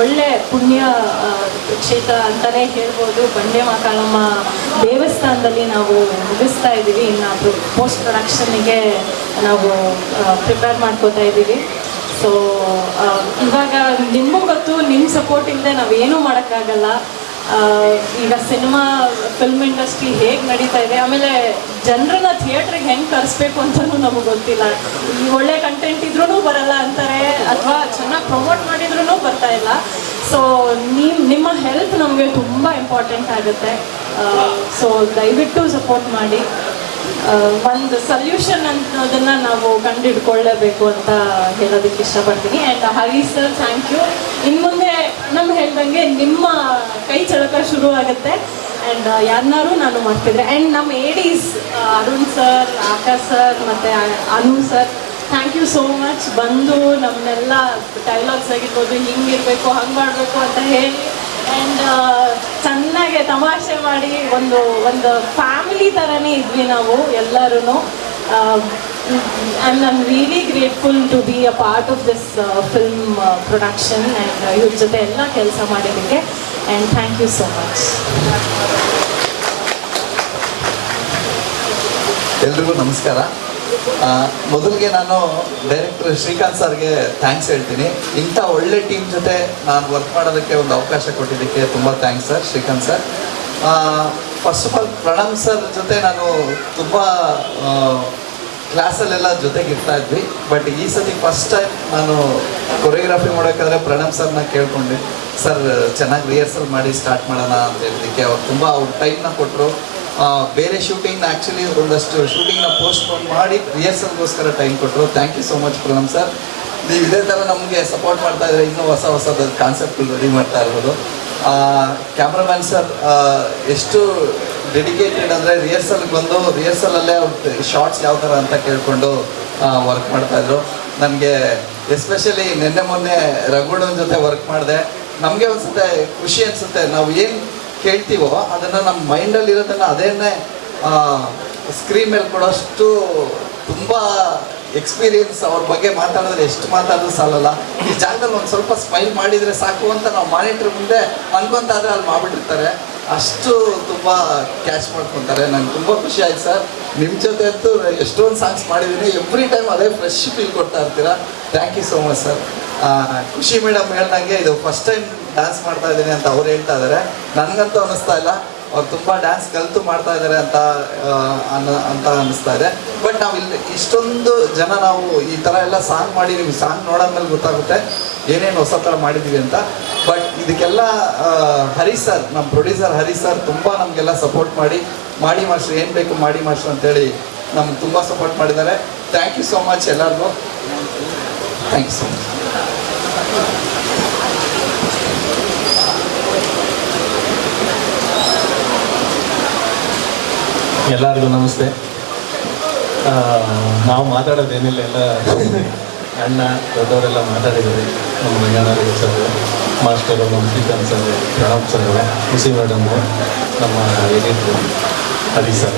ಒಳ್ಳೆ ಪುಣ್ಯ ಕ್ಷೇತ್ರ ಅಂತಲೇ ಹೇಳ್ಬೋದು. ಬಂಡೆ ಮಾಕಾಳಮ್ಮ ದೇವಸ್ಥಾನದಲ್ಲಿ ನಾವು ಮುಗಿಸ್ತಾ ಇದ್ದೀವಿ. ಇನ್ನು ಪೋಸ್ಟ್ ಪ್ರೊಡಕ್ಷನ್ನಿಗೆ ನಾವು ಪ್ರಿಪೇರ್ ಮಾಡ್ಕೋತಾ ಇದ್ದೀವಿ. ಸೊ ಇವಾಗ ನಿಮಗೂ ಗೊತ್ತು ನಿಮ್ಮ ಸಪೋರ್ಟ್ ಇಲ್ಲದೆ ನಾವೇನೂ ಮಾಡೋಕ್ಕಾಗಲ್ಲ. ಈಗ ಸಿನಿಮಾ ಫಿಲ್ಮ್ ಇಂಡಸ್ಟ್ರಿ ಹೇಗೆ ನಡೀತಾ ಇದೆ? ಆಮೇಲೆ ಜನರನ್ನ ಥಿಯೇಟ್ರಿಗೆ ಹೆಂಗೆ ತರಿಸ್ಬೇಕು ಅಂತಲೂ ನಮಗೆ ಗೊತ್ತಿಲ್ಲ. ಈ ಒಳ್ಳೆ ಕಂಟೆಂಟ್ ಇದ್ರೂ ಬರಲ್ಲ ಅಂತಾರೆ, ಅಥವಾ ಚೆನ್ನಾಗಿ ಪ್ರಮೋಟ್ ಮಾಡಿದ್ರೂ ಬರ್ತಾ ಇಲ್ಲ. ಸೊ ನೀವು, ನಿಮ್ಮ ಹೆಲ್ತ್ ನಮಗೆ ತುಂಬ ಇಂಪಾರ್ಟೆಂಟ್ ಆಗುತ್ತೆ. ಸೊ ದಯವಿಟ್ಟು ಸಪೋರ್ಟ್ ಮಾಡಿ. ಒಂದು ಸೊಲ್ಯೂಷನ್ ಅನ್ನೋದನ್ನ ನಾವು ಕಂಡುಹಿಡ್ಕೊಳ್ಳೇಬೇಕು ಅಂತ ಹೇಳೋದಕ್ಕೆ ಇಷ್ಟಪಡ್ತೀನಿ. And Hari sir thank you ಇನ್ನು ಮುಂದೆ ನಮ್ಗೆ ಹೇಳ್ದಂಗೆ ನಿಮ್ಮ ಕೈ ಚಳಕ ಶುರು ಆಗುತ್ತೆ. ಆ್ಯಂಡ್ ಯಾರನ್ನಾರು ನಾನು ಮಾಡ್ತಿದ್ರೆ. ಆ್ಯಂಡ್ ನಮ್ಮ ADs Arun sir Akash sir ಮತ್ತು Anu sir thank you so much ಬಂದು ನಮ್ಮನ್ನೆಲ್ಲ ಡೈಲಾಗ್ಸ್ ಆಗಿರ್ಬೋದು, ಹಿಂಗಿರಬೇಕು, ಹಂಗೆ ಮಾಡಬೇಕು ಅಂತ ಹೇಳಿ. ಆ್ಯಂಡ್ ಚೆನ್ನಾಗೆ ತಮಾಷೆ ಮಾಡಿ ಒಂದು ಒಂದು ಫ್ಯಾಮಿಲಿ ಥರನೇ ಇದ್ವಿ ನಾವು ಎಲ್ಲರೂ and I'm really grateful to be a part of this film production and ಇವ್ರ ಜೊತೆ ಎಲ್ಲ ಕೆಲಸ ಮಾಡಿದ್ದಕ್ಕೆ. And thank you so much ಎಲ್ರಿಗೂ ನಮಸ್ಕಾರ. ಮೊದಲಿಗೆ ನಾನು ಡೈರೆಕ್ಟರ್ ಶ್ರೀಕಾಂತ್ ಸರ್ಗೆ ಥ್ಯಾಂಕ್ಸ್ ಹೇಳ್ತೀನಿ. ಇಂಥ ಒಳ್ಳೆ ಟೀಮ್ ಜೊತೆ ನಾನು ವರ್ಕ್ ಮಾಡೋದಕ್ಕೆ ಒಂದು ಅವಕಾಶ ಕೊಟ್ಟಿದ್ದಕ್ಕೆ ತುಂಬ thanks sir Srikanth sir first of all Pranam sir ಜೊತೆ ನಾನು ತುಂಬ ಕ್ಲಾಸಲ್ಲೆಲ್ಲ ಜೊತೆಗೆ ಇರ್ತಾ ಇದ್ವಿ. ಬಟ್ ಈ ಸತಿ ಫಸ್ಟ್ ಟೈಮ್ ನಾನು ಕೊರಿಯೋಗ್ರಫಿ ಮಾಡೋಕ್ಕಾದ್ರೆ ಪ್ರಣಮ್ ಸರ್ನ ಕೇಳ್ಕೊಂಡೆ. ಸರ್ ಚೆನ್ನಾಗಿ ರಿಹರ್ಸಲ್ ಮಾಡಿ ಸ್ಟಾರ್ಟ್ ಮಾಡೋಣ ಅಂತ ಹೇಳಿದ್ದಕ್ಕೆ ಅವ್ರು ತುಂಬ, ಅವ್ರ ಟೈಮ್ನ ಕೊಟ್ಟರು ಬೇರೆ ಶೂಟಿಂಗ್ ಆ್ಯಕ್ಚುಲಿ ಒಂದಷ್ಟು ಶೂಟಿಂಗ್ನ ಪೋಸ್ಟ್ಪೋನ್ ಮಾಡಿ ರಿಹರ್ಸಲ್ಗೋಸ್ಕರ ಟೈಮ್ ಕೊಟ್ಟರು thank you so much Pranam sir ನೀವು ಇದೇ ಥರ ನಮಗೆ ಸಪೋರ್ಟ್ ಮಾಡ್ತಾ ಇದ್ರೆ ಇನ್ನೂ ಹೊಸ ಹೊಸದ ಕಾನ್ಸೆಪ್ಟ್ ರೆಡಿ ಮಾಡ್ತಾ ಇರ್ಬೋದು. ಕ್ಯಾಮ್ರಾಮ್ಯಾನ್ ಸರ್ ಎಷ್ಟು ಡೆಡಿಕೇಟೆಡ್ ಅಂದರೆ ರಿಹರ್ಸಲ್ಗೆ ಬಂದು ರಿಹರ್ಸಲಲ್ಲೇ ಅವ್ರ ಶಾರ್ಟ್ಸ್ ಯಾವ ಥರ ಅಂತ ಕೇಳಿಕೊಂಡು ವರ್ಕ್ ಮಾಡ್ತಾಯಿದ್ರು ನನಗೆ ಎಸ್ಪೆಷಲಿ ನಿನ್ನೆ ಮೊನ್ನೆ ರಘುಡನ್ ಜೊತೆ ವರ್ಕ್ ಮಾಡಿದೆ. ನಮಗೆ ಅನ್ಸುತ್ತೆ ಖುಷಿ ಅನಿಸುತ್ತೆ. ನಾವು ಏನು ಕೇಳ್ತೀವೋ ಅದನ್ನು ನಮ್ಮ ಮೈಂಡಲ್ಲಿ ಇರೋದನ್ನ ಅದೇನೇ ಸ್ಕ್ರೀನ್ ಮೇಲೆ ಕೊಡೋಷ್ಟು ತುಂಬ ಎಕ್ಸ್ಪೀರಿಯನ್ಸ್ ಅವ್ರ ಬಗ್ಗೆ ಮಾತಾಡಿದ್ರೆ ಎಷ್ಟು ಮಾತಾಡೋದು ಸಾಲಲ್ಲ. ಈ ಜಾಗದಲ್ಲಿ ಒಂದು ಸ್ವಲ್ಪ ಸ್ಮೈಲ್ ಮಾಡಿದರೆ ಸಾಕು ಅಂತ ನಾವು ಮಾನಿಟ್ರ್ ಮುಂದೆ ಅನ್ಕೊಂತಾದ್ರೆ ಅಲ್ಲಿ ಮಾಡಿಬಿಟ್ಟಿರ್ತಾರೆ. ಅಷ್ಟು ತುಂಬ ಕ್ಯಾಚ್ ಮಾಡ್ಕೊತಾರೆ. ನಂಗೆ ತುಂಬ ಖುಷಿ ಆಯ್ತು ಸರ್. ನಿಮ್ಮ ಜೊತೆ ಅಂತೂ ಎಷ್ಟೊಂದು ಸಾಂಗ್ಸ್ ಮಾಡಿದ್ದೀನಿ ಎವ್ರಿ ಟೈಮ್ ಅದೇ ಫ್ರೆಶ್ ಫೀಲ್ ಕೊಡ್ತಾ ಇರ್ತೀರಾ. Thank you so much sir Khushi madam ಹೇಳ್ದಂಗೆ ಇದು ಫಸ್ಟ್ ಟೈಮ್ ಡ್ಯಾನ್ಸ್ ಮಾಡ್ತಾ ಇದ್ದೀನಿ ಅಂತ ಅವ್ರು ಹೇಳ್ತಾ ಇದ್ದಾರೆ ನನಗಂತೂ ಅನಿಸ್ತಾ ಇಲ್ಲ. ಅವ್ರು ತುಂಬ ಡ್ಯಾನ್ಸ್ ಕಲಿತು ಮಾಡ್ತಾ ಇದ್ದಾರೆ ಅಂತ ಅಂತ ಅನಿಸ್ತಾ ಇದೆ. ಬಟ್ ನಾವು ಇಲ್ಲಿ ಇಷ್ಟೊಂದು ಜನ ನಾವು ಈ ಥರ ಎಲ್ಲ ಸಾಂಗ್ ಮಾಡಿ ನೀವು ಸಾಂಗ್ ನೋಡೋದ್ಮೇಲೆ ಗೊತ್ತಾಗುತ್ತೆ ಏನೇನು ಹೊಸ ಥರ ಮಾಡಿದ್ದೀವಿ ಅಂತ. ಬಟ್ ಇದಕ್ಕೆಲ್ಲ ಹರಿ ಸರ್ ನಮ್ಮ ಪ್ರೊಡ್ಯೂಸರ್ ಹರಿ ಸರ್ ತುಂಬ ನಮಗೆಲ್ಲ ಸಪೋರ್ಟ್ ಮಾಡಿ ಮಾಡಿ ಮಾಸ್ಟ್ರು, ಏನು ಬೇಕು ಮಾಡಿ ಮಾಸ್ಟ್ರು ಅಂತೇಳಿ ನಮ್ಗೆ ತುಂಬ ಸಪೋರ್ಟ್ ಮಾಡಿದ್ದಾರೆ. ಥ್ಯಾಂಕ್ ಯು ಸೋ ಮಚ್ ಎಲ್ಲರಿಗೂ. ಥ್ಯಾಂಕ್ ಯು ಸೋ ಮಚ್ ಎಲ್ಲರಿಗೂ ನಮಸ್ತೆ. ನಾವು ಮಾತಾಡೋದೇನಿಲ್ಲ ಎಲ್ಲ ಅಣ್ಣ, ದೊಡ್ಡವರೆಲ್ಲ ಮಾತಾಡಿದ್ದಾರೆ. ನಮ್ಮ ರಂಗನಾಥ ಸರ್, ಮಾಸ್ಟರು ನಮ್ಮ Srikanth sir Pranam sir Khushi madam ನಮ್ಮ ಎಡಿಟ್ರು ಹರಿ ಸರ್.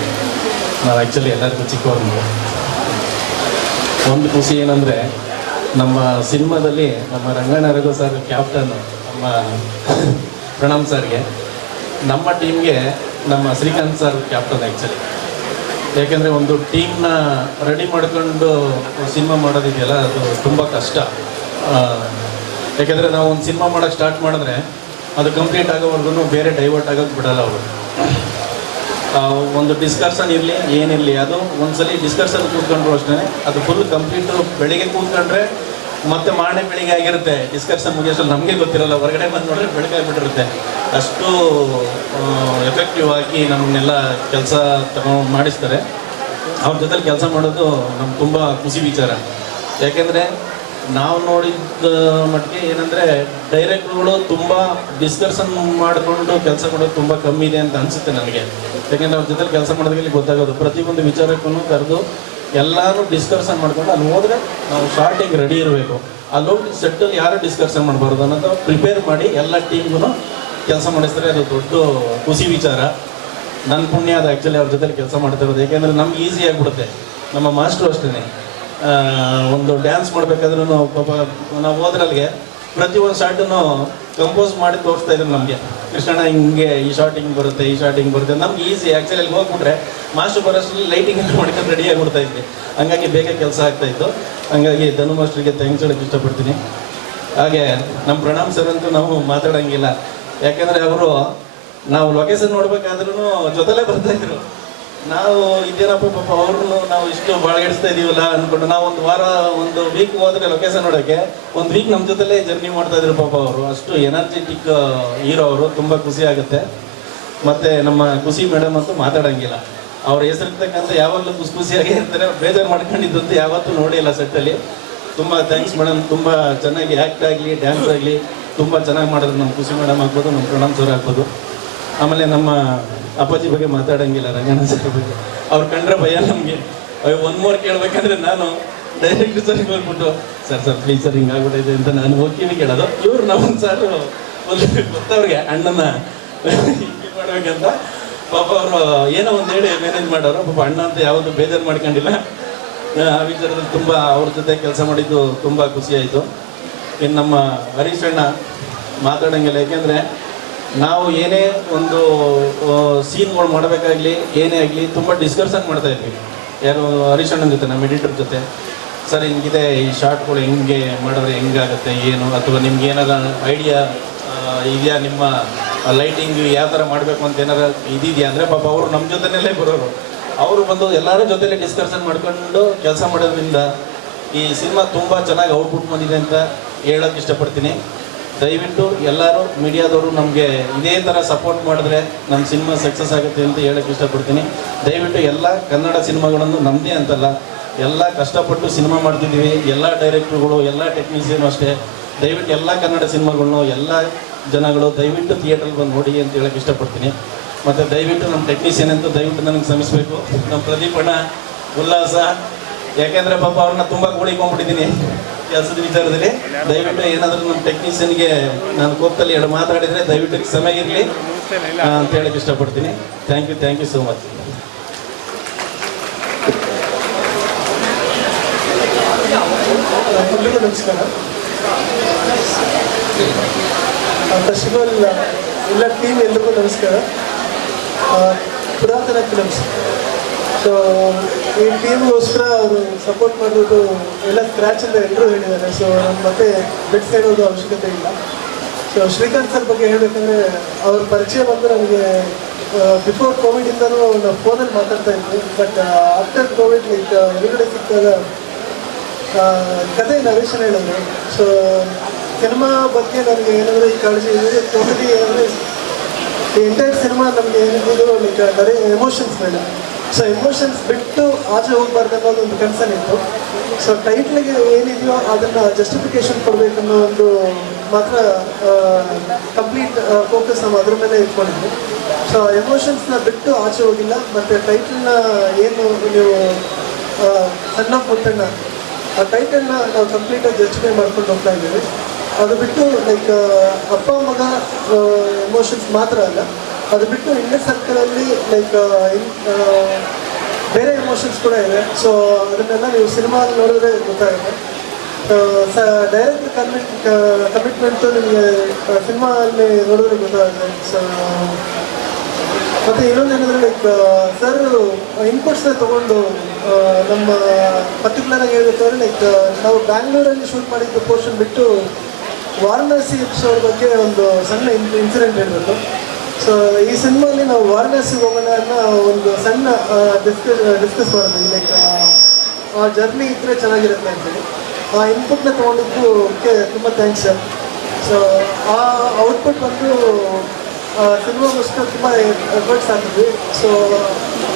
ನಾವು ಆ್ಯಕ್ಚುಲಿ ಎಲ್ಲರಿಗೂ ಚಿಕ್ಕವ್ರು ಒಂದು ಖುಷಿ ಏನಂದರೆ, ನಮ್ಮ ಸಿನಿಮಾದಲ್ಲಿ ನಮ್ಮ ರಘು ಸರ್ ಕ್ಯಾಪ್ಟನ್ ನಮ್ಮ ಪ್ರಣಾಮ್ ಸರ್ಗೆ, ನಮ್ಮ ಟೀಮ್ಗೆ ನಮ್ಮ ಶ್ರೀಕಾಂತ್ ಸರ್ ಕ್ಯಾಪ್ಟನ್ ಆ್ಯಕ್ಚುಲಿ ಯಾಕೆಂದರೆ ಒಂದು ಟೀಮ್ನ ರೆಡಿ ಮಾಡ್ಕೊಂಡು ಸಿನಿಮಾ ಮಾಡೋದಿದೆಯಲ್ಲ, ಅದು ತುಂಬ ಕಷ್ಟ. ಯಾಕೆಂದರೆ ನಾವು ಒಂದು ಸಿನಿಮಾ ಮಾಡೋಕ್ಕೆ ಸ್ಟಾರ್ಟ್ ಮಾಡಿದ್ರೆ ಅದು ಕಂಪ್ಲೀಟ್ ಆಗೋವರೆಗೂ ಬೇರೆ ಡೈವರ್ಟ್ ಆಗೋಕ್ಕೆ ಬಿಡಲ್ಲ ಅವರು. ಒಂದು ಡಿಸ್ಕಷನ್ ಇರಲಿ, ಏನಿರಲಿ, ಅದು ಒಂದ್ಸಲಿ ಡಿಸ್ಕಷನ್ ಕೂತ್ಕೊಂಡ್ರು ಅಷ್ಟೇ ಅದು ಫುಲ್ ಕಂಪ್ಲೀಟು ಬೆಳಿಗ್ಗೆ ಕೂತ್ಕೊಂಡ್ರೆ ಮತ್ತೆ ಮಾರನೇ ಬೆಳಿಗ್ಗೆ ಆಗಿರುತ್ತೆ. ಡಿಸ್ಕಷನ್ ಮುಗಿಯೋಷ್ಟು ನಮಗೆ ಗೊತ್ತಿರಲ್ಲ, ಹೊರಗಡೆ ಬಂದು ನೋಡಿದ್ರೆ ಬೆಳಗ್ಗೆ ಆಗಿಬಿಟ್ಟಿರುತ್ತೆ. ಅಷ್ಟು ಎಫೆಕ್ಟಿವ್ ಆಗಿ ನಮ್ಮನ್ನೆಲ್ಲ ಕೆಲಸ ತಗೊಂಡು ಮಾಡಿಸ್ತಾರೆ. ಅವ್ರ ಜೊತೆಲಿ ಕೆಲಸ ಮಾಡೋದು ನಮ್ಗೆ ತುಂಬ ಖುಷಿ ವಿಚಾರ. ಯಾಕೆಂದರೆ ನಾವು ನೋಡಿದ ಮಟ್ಟಿಗೆ ಏನಂದರೆ ಡೈರೆಕ್ಟ್ರುಗಳು ತುಂಬ ಡಿಸ್ಕಷನ್ ಮಾಡಿಕೊಂಡು ಕೆಲಸ ಮಾಡೋದು ತುಂಬ ಕಮ್ಮಿ ಇದೆ ಅಂತ ಅನಿಸುತ್ತೆ ನನಗೆ. ಯಾಕೆಂದರೆ ಅವ್ರ ಜೊತೆಲಿ ಕೆಲಸ ಮಾಡೋದಕ್ಕೆ ಗೊತ್ತಾಗೋದು. ಪ್ರತಿಯೊಂದು ವಿಚಾರಕ್ಕೂ ಕರೆದು ಎಲ್ಲರೂ ಡಿಸ್ಕಷನ್ ಮಾಡಿಕೊಂಡು ಅಲ್ಲಿ ಹೋದರೆ ನಾವು ಶಾರ್ಟಿಗೆ ರೆಡಿ ಇರಬೇಕು. ಅಲ್ಲಿ ಹೋಗಿ ಸೆಟ್ಟಲ್ಲಿ ಯಾರು ಡಿಸ್ಕಷನ್ ಮಾಡಬಾರ್ದು ಅನ್ನೋದು ಪ್ರಿಪೇರ್ ಮಾಡಿ ಎಲ್ಲ ಟೀಮ್ಗೂ ಕೆಲಸ ಮಾಡಿಸಿದ್ರೆ ಅದು ದೊಡ್ಡ ಖುಷಿ ವಿಚಾರ. ನನ್ನ ಪುಣ್ಯ ಅದು ಆ್ಯಕ್ಚುಲಿ ಅವ್ರ ಜೊತೆಲಿ ಕೆಲಸ ಮಾಡ್ತಾ ಇರೋದು. ಯಾಕೆಂದ್ರೆ ನಮ್ಗೆ ಈಸಿ ಆಗಿಬಿಡುತ್ತೆ. ನಮ್ಮ ಮಾಸ್ಟ್ರು ಅಷ್ಟೇ ಒಂದು ಡ್ಯಾನ್ಸ್ ಮಾಡಬೇಕಾದ್ರೂ ಪಾಪ ನಾವು ಹೋದ್ರಲ್ಲಿಗೆ ಪ್ರತಿಯೊಂದು ಶಾರ್ಟನ್ನು ಕಂಪೋಸ್ ಮಾಡಿ ತೋರಿಸ್ತಾ ಇದ್ರು ನಮಗೆ. ಕೃಷ್ಣಣ್ಣ, ಹಿಂಗೆ ಈ ಶಾರ್ಟ್ ಹಿಂಗೆ ಬರುತ್ತೆ, ಈ ಶಾರ್ಟ್ ಹಿಂಗೆ ಬರುತ್ತೆ. ನಮ್ಗೆ ಈಸಿ ಆ್ಯಕ್ಚುಲಿ ಅಲ್ಲಿ ಹೋಗ್ಬಿಟ್ರೆ ಮಾಸ್ಟರ್ ಬರೋಷ್ಟರಲ್ಲಿ ಲೈಟಿಂಗ್ ಎಲ್ಲ ಮಾಡ್ಕೊಂಡು ರೆಡಿ ಆಗಿಬಿಡ್ತಾ ಇದ್ವಿ. ಹಂಗಾಗಿ ಬೇಗ ಕೆಲಸ ಆಗ್ತಾ ಇತ್ತು. ಹಂಗಾಗಿ ಧನು ಮಾಸ್ಟ್ರಿಗೆ ಥ್ಯಾಂಕ್ಸ್ ಹೇಳಕ್ಕೆ ಇಷ್ಟಪಡ್ತೀನಿ. ಹಾಗೆ ನಮ್ಮ ಪ್ರಣಾಮ್ ಸರ್ ಅಂತೂ ನಾವು ಮಾತಾಡೋಂಗಿಲ್ಲ. ಯಾಕೆಂದರೆ ಅವರು ನಾವು ಲೊಕೇಶನ್ ನೋಡ್ಬೇಕಾದ್ರೂ ಜೊತೆಲೇ ಬರ್ತಾ ಇದ್ರು. ನಾವು ಇದೇನಪ್ಪ ಪಾಪ ಅವ್ರನ್ನು ನಾವು ಇಷ್ಟು ಬಾಳಗಿಡಿಸ್ತಾ ಇದೀವಲ್ಲ ಅನ್ಕೊಂಡು ನಾವು ಒಂದು ವಾರ, ಒಂದು ವೀಕ್ ಹೋದ್ರೆ ಲೊಕೇಶನ್ ನೋಡೋಕ್ಕೆ ಒಂದು ವೀಕ್ ನಮ್ಮ ಜೊತೆಲೇ ಜರ್ನಿ ಮಾಡ್ತಾ ಇದ್ರು ಪಾಪ ಅವರು. ಅಷ್ಟು ಎನರ್ಜೆಟಿಕ್ ಹೀರೋ ಅವರು. ತುಂಬ ಖುಷಿ ಆಗುತ್ತೆ. ಮತ್ತೆ ನಮ್ಮ ಖುಷಿ ಮೇಡಮ್ ಅಂತೂ ಮಾತಾಡೋಂಗಿಲ್ಲ. ಅವ್ರ ಹೆಸರಿರ್ತಕ್ಕಂಥ ಯಾವಾಗಲೂ ಖುಷಿ ಖುಷಿಯಾಗಿ ಇರ್ತಾರೆ. ಬೇಜಾರು ಮಾಡ್ಕೊಂಡಿದ್ದಂತೂ ಯಾವತ್ತೂ ನೋಡಿಲ್ಲ ಸೆಟ್ಟಲ್ಲಿ ತುಂಬ ಥ್ಯಾಂಕ್ಸ್ ಮೇಡಮ್ ತುಂಬ ಚೆನ್ನಾಗಿ ಆ್ಯಕ್ಟ್ ಆಗಲಿ ಡ್ಯಾನ್ಸ್ ಆಗಲಿ. ತುಂಬ ಚೆನ್ನಾಗಿ ಮಾಡಿದ್ರು. ನಮ್ಮ ಖುಷಿ ಮೇಡಮ್ ಆಗ್ಬೋದು ನಮ್ಮ ಪ್ರಣಾಮ್ ಸರ್ ಆಗ್ಬೋದು. ಆಮೇಲೆ ನಮ್ಮ ಅಪ್ಪಾಜಿ ಬಗ್ಗೆ ಮಾತಾಡಂಗಿಲ್ಲ, ರಂಗಣ್ಣ ಸರ್ ಬಗ್ಗೆ. ಅವ್ರು ಕಂಡ್ರೆ ಭಯ ನಮಗೆ. ಒಂದು ಮೋರ್ ಕೇಳಬೇಕಂದ್ರೆ ನಾನು ಡೈರೆಕ್ಟ್ ಸರ್ ಹೋಗ್ಬಿಟ್ಟು ಸರ್ ಸರ್ ಪ್ಲೀಸ್ ಸರ್ ಹಿಂಗಾಗ್ಬಿಟ್ಟಿದೆ ಅಂತ ನಾನು ಹೋಗ್ತೀನಿ ಕೇಳೋದು. ಇವ್ರು ನಮ್ಮ ಸರ್ ಒಂದು ಗೊತ್ತವ್ರಿಗೆ, ಅಣ್ಣನ ಮಾಡ್ಬೇಕಂತ. ಪಾಪ ಅವರು ಏನೋ ಒಂದು ಹೇಳಿ ಮ್ಯಾನೇಜ್ ಮಾಡೋರು. ಪಾಪ ಅಣ್ಣ ಅಂತ ಯಾವುದು ಬೇಜಾರು ಮಾಡ್ಕೊಂಡಿಲ್ಲ. ಆ ವಿಚಾರದಲ್ಲಿ ತುಂಬ ಅವ್ರ ಜೊತೆ ಕೆಲಸ ಮಾಡಿದ್ದು ತುಂಬ ಖುಷಿಯಾಯಿತು ಇನ್ನು ನಮ್ಮ ಹರೀಶ್ ಅಣ್ಣ ಮಾತಾಡೋಂಗಿಲ್ಲ. ಯಾಕೆಂದರೆ ನಾವು ಏನೇ ಒಂದು ಸೀನ್ಗಳು ಮಾಡಬೇಕಾಗಲಿ, ಏನೇ ಆಗಲಿ ತುಂಬ ಡಿಸ್ಕಷನ್ ಮಾಡ್ತಾ ಇದ್ವಿ. ಯಾರು ಹರೀಶ್ ಅಣ್ಣನ ಜೊತೆ, ನಮ್ಮ ಎಡಿಟರ್ ಜೊತೆ. ಸರ್, ಹಿಂಗಿದೆ ಈ ಶಾರ್ಟ್ಗಳು ಹೆಂಗೆ ಮಾಡಿದ್ರೆ ಹೆಂಗಾಗುತ್ತೆ, ಏನು? ಅಥವಾ ನಿಮ್ಗೆ ಏನಾರ ಐಡಿಯಾ ಇದೆಯಾ ನಿಮ್ಮ ಲೈಟಿಂಗ್ ಯಾವ ಥರ ಮಾಡಬೇಕು ಅಂತ ಏನಾರ ಇದಿದೆಯಾ? ಅಂದರೆ ಪಾಪ ಅವರು ನಮ್ಮ ಜೊತೆನಲ್ಲೇ ಬರೋರು. ಅವರು ಬಂದು ಎಲ್ಲರ ಜೊತೆಲೇ ಡಿಸ್ಕಷನ್ ಮಾಡ್ಕೊಂಡು ಕೆಲಸ ಮಾಡೋದ್ರಿಂದ ಈ ಸಿನಿಮಾ ತುಂಬ ಚೆನ್ನಾಗಿ ಔಟ್ಪುಟ್ ಬಂದಿದೆ ಅಂತ ಹೇಳೋಕೆ ಇಷ್ಟಪಡ್ತೀನಿ. ದಯವಿಟ್ಟು ಎಲ್ಲರೂ ಮೀಡಿಯಾದವರು ನಮಗೆ ಇದೇ ಥರ ಸಪೋರ್ಟ್ ಮಾಡಿದ್ರೆ ನಮ್ಮ ಸಿನಿಮಾ ಸಕ್ಸಸ್ ಆಗುತ್ತೆ ಅಂತ ಹೇಳೋಕ್ಕೆ ಇಷ್ಟಪಡ್ತೀನಿ. ದಯವಿಟ್ಟು ಎಲ್ಲ ಕನ್ನಡ ಸಿನಿಮಾಗಳನ್ನು ನಮ್ಮದೇ ಅಂತಲ್ಲ, ಎಲ್ಲ ಕಷ್ಟಪಟ್ಟು ಸಿನಿಮಾ ಮಾಡ್ತಿದ್ದೀವಿ, ಎಲ್ಲ ಡೈರೆಕ್ಟ್ರುಗಳು ಎಲ್ಲ ಟೆಕ್ನಿಷಿಯನ್ ಅಷ್ಟೇ. ದಯವಿಟ್ಟು ಎಲ್ಲ ಕನ್ನಡ ಸಿನಿಮಾಗಳನ್ನು, ಎಲ್ಲ ಜನಗಳು ದಯವಿಟ್ಟು ಥಿಯೇಟ್ರಲ್ಲಿ ಬಂದು ನೋಡಿ ಅಂತ ಹೇಳಕ್ಕೆ ಇಷ್ಟಪಡ್ತೀನಿ. ಮತ್ತು ದಯವಿಟ್ಟು ನಮ್ಮ ಟೆಕ್ನಿಷಿಯನ್ ಅಂತ ದಯವಿಟ್ಟು ನನಗೆ ಶ್ರಮಿಸಬೇಕು ನಮ್ಮ ಪ್ರದೀಪಣ್ಣ ಉಲ್ಲಾಸ. ಯಾಕೆಂದರೆ ಪಾಪ ಅವ್ರನ್ನ ತುಂಬ ಕೂಡಿಕೊಂಡ್ಬಿಟ್ಟಿದ್ದೀನಿ. ಕೆಲಸದ ವಿಚಾರದಲ್ಲಿ ದಯವಿಟ್ಟು ಏನಾದರೂ ನಮ್ಮ ಟೆಕ್ನಿಷಿಯನ್ಗೆ ನಾನು ಕೋಪದಲ್ಲಿ ಎರಡು ಮಾತಾಡಿದರೆ ದಯವಿಟ್ಟು ಸಮಯ ಇರಲಿ ಅಂತ ಹೇಳಕ್ಕೆ ಇಷ್ಟಪಡ್ತೀನಿ. Thank you thank you so much ನಮಸ್ಕಾರ ಎಲ್ಲ ಟೀಮ್ ಎಲ್ಲರಿಗೂ ನಮಸ್ಕಾರ. ಪುರಾತನ ಫಿಲಮ್ಸ್ ಸೊ ಈ ಟೀಮ್ಗೋಸ್ಕರ ಅವರು ಸಪೋರ್ಟ್ ಮಾಡೋದು ಎಲ್ಲ ಸ್ಕ್ರ್ಯಾಚಿಂದ ಎಲ್ಲರೂ ಹೇಳಿದ್ದಾರೆ. ಸೊ ನಮ್ಮ ಮತ್ತೆ ಬೆಟ್ಸ್ ಹೇಳೋದು ಅವಶ್ಯಕತೆ ಇಲ್ಲ. ಸೊ ಶ್ರೀಕಾಂತ್ ಸರ್ ಬಗ್ಗೆ ಹೇಳಬೇಕಂದ್ರೆ ಅವ್ರ ಪರಿಚಯ ಬಂದು ನನಗೆ ಬಿಫೋರ್ ಕೋವಿಡ್ ಇಂದಲೂ ನಾವು ಫೋನಲ್ಲಿ ಮಾತಾಡ್ತಾ ಇದ್ವಿ. ಬಟ್ ಆಫ್ಟರ್ ಕೋವಿಡ್ ಲೈಕ್ ಎದುರುಗಡೆ ಸಿಕ್ಕಾಗ ಕತೆ ನರೇಶನ್ ಹೇಳಿದ್ರು. ಸೊ ಸಿನಿಮಾ ಬಗ್ಗೆ ನನಗೆ ಏನಾದರೂ ಈ ಕಾಳಜಿ ಇದೆ ಏನಂದರೆ ಈ ಎಂಟೈರ್ ಸಿನಿಮಾ ನಮಗೆ ಏನಿದ್ದು ಲೈಕ್ ನರೇ ಎಮೋಷನ್ಸ್ ಮೇಲೆ ಸೊ ಎಮೋಷನ್ಸ್ ಬಿಟ್ಟು ಆಚೆ ಹೋಗ್ಬಾರ್ದು ಅನ್ನೋದು ಒಂದು ಕನ್ಸರ್ನ್ ಇತ್ತು. ಸೊ ಟೈಟ್ಲಿಗೆ ಏನಿದೆಯೋ ಅದನ್ನು ಜಸ್ಟಿಫಿಕೇಶನ್ ಕೊಡಬೇಕನ್ನೋ ಒಂದು ಮಾತ್ರ ಕಂಪ್ಲೀಟ್ ಫೋಕಸ್ ನಾವು ಅದ್ರ ಮೇಲೆ ಇಟ್ಕೊಂಡಿದ್ವಿ. ಸೊ ಎಮೋಷನ್ಸ್ನ ಬಿಟ್ಟು ಆಚೆ ಹೋಗಿಲ್ಲ, ಮತ್ತು ಟೈಟಲ್ನ ಏನು ನೀವು ಸಣ್ಣ ಪುಟ್ಟಣ್ಣ ಆ ಟೈಟಲ್ನ ನಾವು ಕಂಪ್ಲೀಟಾಗಿ ಜಸ್ಟಿಫೈ ಮಾಡ್ಕೊಂಡು ಹೋಗ್ತಾ ಇದ್ದೀವಿ. ಅದು ಬಿಟ್ಟು ಲೈಕ್ ಅಪ್ಪ, ಮಗ ಎಮೋಷನ್ಸ್ ಮಾತ್ರ ಅಲ್ಲ. ಅದು ಬಿಟ್ಟು ಇನ್ನರ್ ಸರ್ಕಲಲ್ಲಿ ಲೈಕ್ ಬೇರೆ ಎಮೋಷನ್ಸ್ ಕೂಡ ಇದೆ. ಸೊ ಅದನ್ನೆಲ್ಲ ನೀವು ಸಿನಿಮಾ ನೋಡಿದ್ರೆ ಗೊತ್ತಾಗುತ್ತೆ. ಡೈರೆಕ್ಟ್ ಕಮಿಟ್ ಕಮಿಟ್ಮೆಂಟು ನಿಮಗೆ ಸಿನಿಮಾ ಅಲ್ಲಿ ನೋಡಿದ್ರೆ ಗೊತ್ತಾಗುತ್ತೆ. ಸೊ ಮತ್ತೆ ಇನ್ನೊಂದು ಏನಂದ್ರೆ ಲೈಕ್ ಸರ್ ಇನ್ಪುಟ್ಸ್ನ ತಗೊಂಡು ನಮ್ಮ ಪರ್ಟಿಕ್ಯುಲರ್ ಆಗಿ ಹೇಳ್ಬೇಕಾದ್ರೆ ಲೈಕ್ ನಾವು ಬ್ಯಾಂಗ್ಳೂರಲ್ಲಿ ಶೂಟ್ ಮಾಡಿದ್ದ ಪೋರ್ಷನ್ ಬಿಟ್ಟು ವಾರಣಾಸಿ ಎಪಿಸೋಡ್ ಬಗ್ಗೆ ಒಂದು ಸಣ್ಣ ಇನ್ಸಿಡೆಂಟ್ ಹೇಳಬೇಕು. ಸೊ ಈ ಸಿನಿಮಾಲಿ ನಾವು ವಾರಣಾಸಿ ಹೋಗೋಣ ಒಂದು ಸಣ್ಣ ಡಿಸ್ಕಸ್ ಡಿಸ್ಕಸ್ ಮಾಡಿದ್ವಿ ಲೈಕ್ ಆ ಜರ್ನಿ ಇದ್ರೆ ಚೆನ್ನಾಗಿರುತ್ತೆ ಅಂತೇಳಿ. ಆ ಇನ್ಪುಟ್ನ ತೊಗೊಂಡಿದ್ದಕ್ಕೆ ತುಂಬ ಥ್ಯಾಂಕ್ಸ್ ಸರ್ ಸೊ ಆ ಔಟ್ಪುಟ್ ಬಂದು ಸಿನಿಮಾಗೋಸ್ಕರ ತುಂಬ ಎಫರ್ಟ್ಸ್ ಆಗಿದ್ವಿ ಸೊ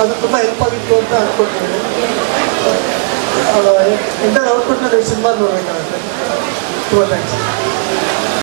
ಅದು ತುಂಬ ಹೆಲ್ಪ್ ಆಗಿತ್ತು ಅಂತ ಅಂದ್ಕೊಳ್ತೀನಿ ಎಂಟರ್ ಔಟ್ಪುಟ್ನ ನೀವು ಸಿನಿಮಾ ನೋಡಬೇಕಾಗುತ್ತೆ? ತುಂಬ ಥ್ಯಾಂಕ್ಸ್